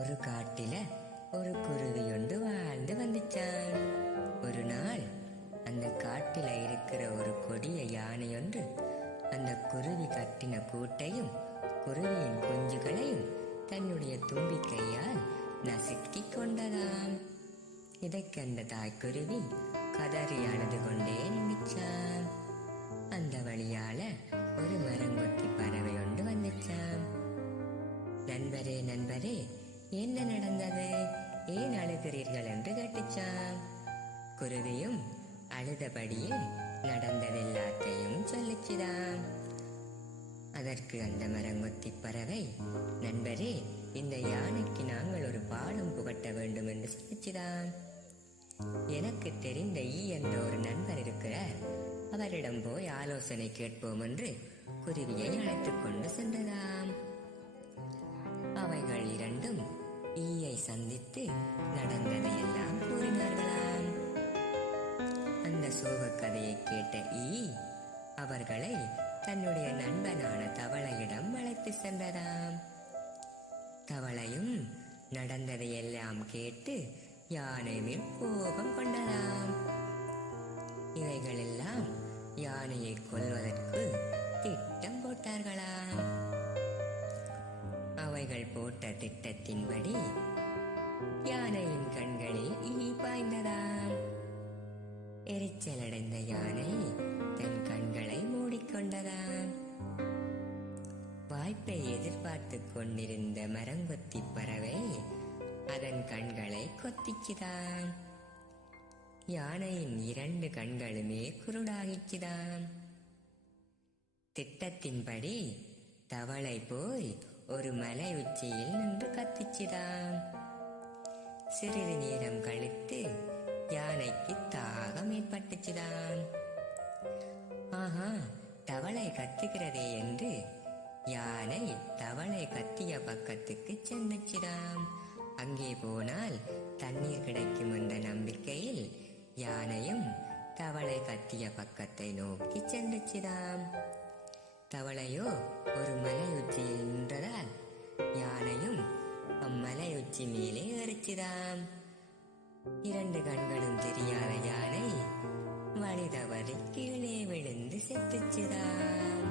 ஒரு காட்டில ஒரு குருவி ஒன்று வாழ்ந்து வந்துச்சான். ஒரு நாள் அந்த காட்டில இருக்கிற ஒரு கொடிய யானை ஒன்று அந்த குருவி கட்டின கூட்டையும் குருவியின் குஞ்சுகளையும் தன்னுடைய தும்பிக்கையால் நசுக்கி கொண்டதாம். இதை கண்ட தாய்க்குருவி கதறி அழுது கொண்டே நின்றுச்சான். அந்த வழியால ஒரு மரங்கொத்தி பறவை ஒன்று வந்துச்சான். நண்பரே நண்பரே, என்ன நடந்தது, ஏன் அழுகிறீர்கள் என்று கேட்டுச்சான். குருவியும் அழுதபடியே நடந்ததெல்லாத்தையும் சொல்லிச்சுதான். அதற்கு அந்த மரங்கொத்தி பறவை, நண்பரே, இந்த யானைக்கு நாங்கள் ஒரு பாடம் புகட்ட வேண்டும் என்று சொல்லிச்சுதான். எனக்கு தெரிந்த என்ற ஒரு நண்பர் இருக்கிறார், அவரிடம் போய் ஆலோசனை கேட்போம் என்று குருவியை அழைத்துக் கொண்டு சென்றதாம். அவைகள் இரண்டும் ஈயை சந்தித்து நடந்ததையெல்லாம் கூறினார்களாம். அந்த சோக கதையை கேட்ட ஈ அவர்களை தன்னுடைய நண்பனான தவளையிடம் அழைத்து சென்றதாம். தவளையும் நடந்ததையெல்லாம் கேட்டு யானை மேல் கோபம் கொண்டதாம். இவைகளெல்லாம் யானையை கொல்வதற்கு திட்டம் போட்டார்களாம். அவைகள் போட்ட திட்டத்தின்படி யானையின் கண்களில் ஈ பாய்ந்ததாம். எரிச்சலடைந்த யானை தன் கண்களை மூடிக்கொண்டதாம். வாய்ப்பை எதிர்பார்த்து கொண்டிருந்த மரங்கொத்தி பறவை அதன் கண்களை கொத்திச்சுதான். யானையின் 2 கண்களுமே குருடாகிச்சுதான். திட்டத்தின்படி தவளை போய் ஒரு மலை உச்சியில் நின்று கத்திச்சுதான். சிறிது நேரம் கழித்து யானைக்கு தாகம் ஏற்பட்டுச்சுதான். ஆஹா, தவளை கத்துகிறதே என்று யானை தவளை கத்திய பக்கத்துக்கு சென்றுச்சுதான். அங்கே போனால் தண்ணீர் கிடைக்கும் என்ற நம்பிக்கையில் யானையும் தவளை கத்திய பக்கத்தை நோக்கி சென்றுச்சுதான். தவளையோ ஒரு மலை உச்சியில் நின்றதால் யானையும் அம்மலை உச்சி மேலே ஏறிச்சுதாம். 2 கண்களும் தெரியாத யானை வழி தவறி கீழே விழுந்து செத்துச்சுதாம்.